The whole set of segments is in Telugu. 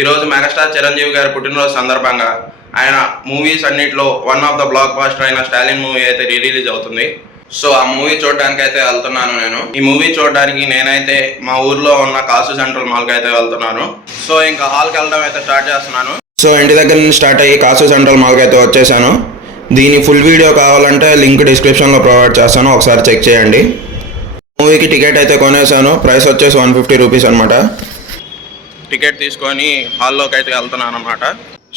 ఈరోజు మెగాస్టార్ చిరంజీవి గారి పుట్టినరోజు సందర్భంగా ఆయన మూవీస్ అన్నింటిలో one of the blockbuster అయిన స్టాలిన్ మూవీ అయితే రిలీజ్ అవుతుంది. సో ఆ మూవీ చూడడానికి అయితే వెళ్తున్నాను. నేను ఈ మూవీ చూడడానికి నేనైతే మా ఊర్లో ఉన్న కాసు సెంట్రల్ మాల్కి అయితే వెళ్తున్నాను. సో ఇంకా హాల్కి వెళ్ళడం అయితే స్టార్ట్ చేస్తున్నాను. సో ఇంటి దగ్గర నుంచి స్టార్ట్ అయ్యి కాసు సెంట్రల్ మాల్కి అయితే వచ్చేసాను. దీని ఫుల్ వీడియో కావాలంటే లింక్ డిస్క్రిప్షన్లో ప్రొవైడ్ చేస్తాను, ఒకసారి చెక్ చేయండి. మూవీకి టికెట్ అయితే కొనేసాను. ప్రైస్ వచ్చేసి 150 రూపీస్ అనమాట. టికెట్ తీసుకొని హాల్లోకి అయితే వెళ్తున్నాను అనమాట.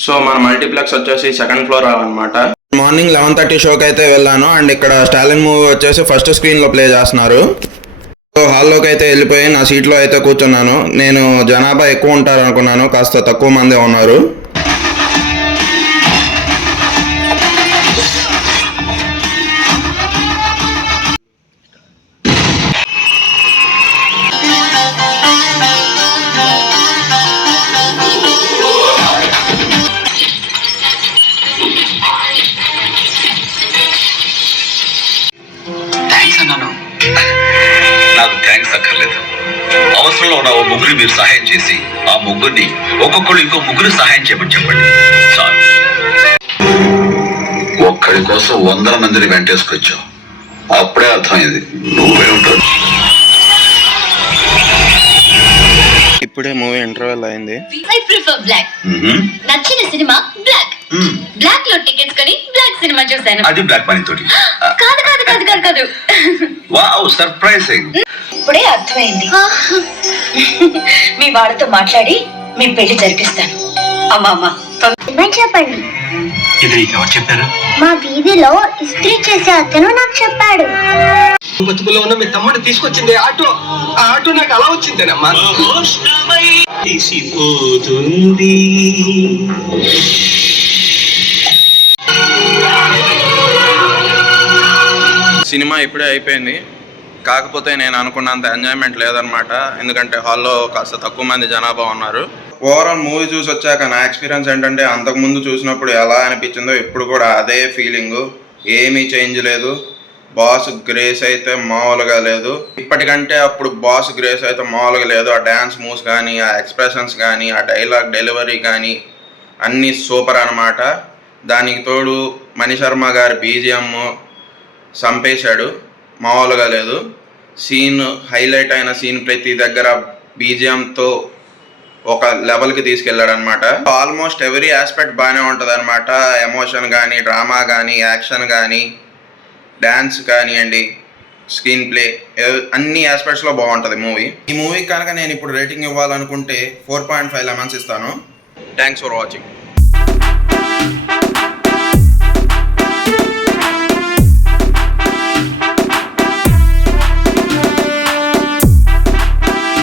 సో మన మల్టీప్లెక్స్ వచ్చేసి సెకండ్ ఫ్లోర్ అనమాట. మార్నింగ్ 11:30 షోకి అయితే వెళ్ళాను. అండ్ ఇక్కడ స్టాలిన్ మూవీ వచ్చేసి ఫస్ట్ స్క్రీన్లో ప్లే చేస్తున్నారు. సో హాల్లోకి అయితే వెళ్ళిపోయి నా సీట్లో అయితే కూర్చున్నాను. నేను జనాభా ఎక్కువ ఉంటారు అనుకున్నాను, కాస్త తక్కువ మందే ఉన్నారు. నాకు థ్యాంక్స్ అక్కర్లేదు. అవసరంలో ఉన్న ఓ ముగ్గురు మీరు సహాయం చేసి ఆ ముగ్గురిని ఒక్కొక్కరు ఇంకో ముగ్గురు సహాయం చేయమని చెప్పండి చాలు. ఒక్కడి కోసం 100 మందిని వెంటేసుకొచ్చావు, అప్పుడే అర్థమైంది నువ్వే ఉంటావు. ఇప్పుడే మూవీ ఇంటర్వెల్ అయింది. I prefer black. నచ్చిన సినిమా బ్లాక్. బ్లాక్ లో టికెట్స్ కొని బ్లాక్ సినిమా చూసాను. అది బ్లాక్ మనీ తోటి కాదు కాదు కాదు కాదు కాదు. Wow, surprising. ఇప్పుడే అర్థమైంది. మీ వాళ్ళతో మాట్లాడి మీ పెళ్లి జరిపిస్తాను. అమ్మా చెప్పండి. ఇది నీకు ఎవరు చెప్పారు? మా వీధిలో ఇస్త్రీ చేసే అతను నాకు చెప్పాడు. బతుకులో ఉన్న మీ తమ్ముడు తీసుకొచ్చింది ఆటో. ఆ ఆటో నాకు అలా వచ్చిందేనమ్మా. సినిమా ఇప్పుడే అయిపోయింది. కాకపోతే నేను అనుకున్నంత ఎంజాయ్మెంట్ లేదనమాట. ఎందుకంటే హాల్లో కాస్త తక్కువ మంది జనాభా ఉన్నారు. ఓవరాల్ మూవీ చూసి వచ్చాక నా ఎక్స్పీరియన్స్ ఏంటంటే అంతకుముందు చూసినప్పుడు ఎలా అనిపించిందో ఇప్పుడు కూడా అదే ఫీలింగు, ఏమీ చేంజ్ లేదు. బాస్ గ్రేస్ అయితే మామూలుగా లేదు. ఇప్పటికంటే అప్పుడు బాస్ గ్రేస్ అయితే మామూలుగా లేదు. ఆ డ్యాన్స్ మూవ్స్ కానీ, ఆ ఎక్స్ప్రెషన్స్ కానీ, ఆ డైలాగ్ డెలివరీ కానీ అన్నీ సూపర్ అనమాట. దానికి తోడు మణిశర్మ గారి బీజిఎం చంపేశాడు, మామూలుగా లేదు. సీన్ హైలైట్ అయిన సీన్ ప్రతి దగ్గర బీజిఎంతో ఒక లెవెల్కి తీసుకెళ్ళాడు అనమాట. ఆల్మోస్ట్ ఎవ్రీ ఆస్పెక్ట్ బాగానే ఉంటుంది అనమాట. ఎమోషన్ కానీ, డ్రామా కానీ, యాక్షన్ కానీ, డ్యాన్స్ కానివ్వండి, స్క్రీన్ ప్లే, అన్ని ఆస్పెక్ట్స్లో బాగుంటుంది మూవీ. ఈ మూవీకి కనుక నేను ఇప్పుడు రేటింగ్ ఇవ్వాలనుకుంటే 4.5 లెమన్స్ ఇస్తాను. Thanks for watching.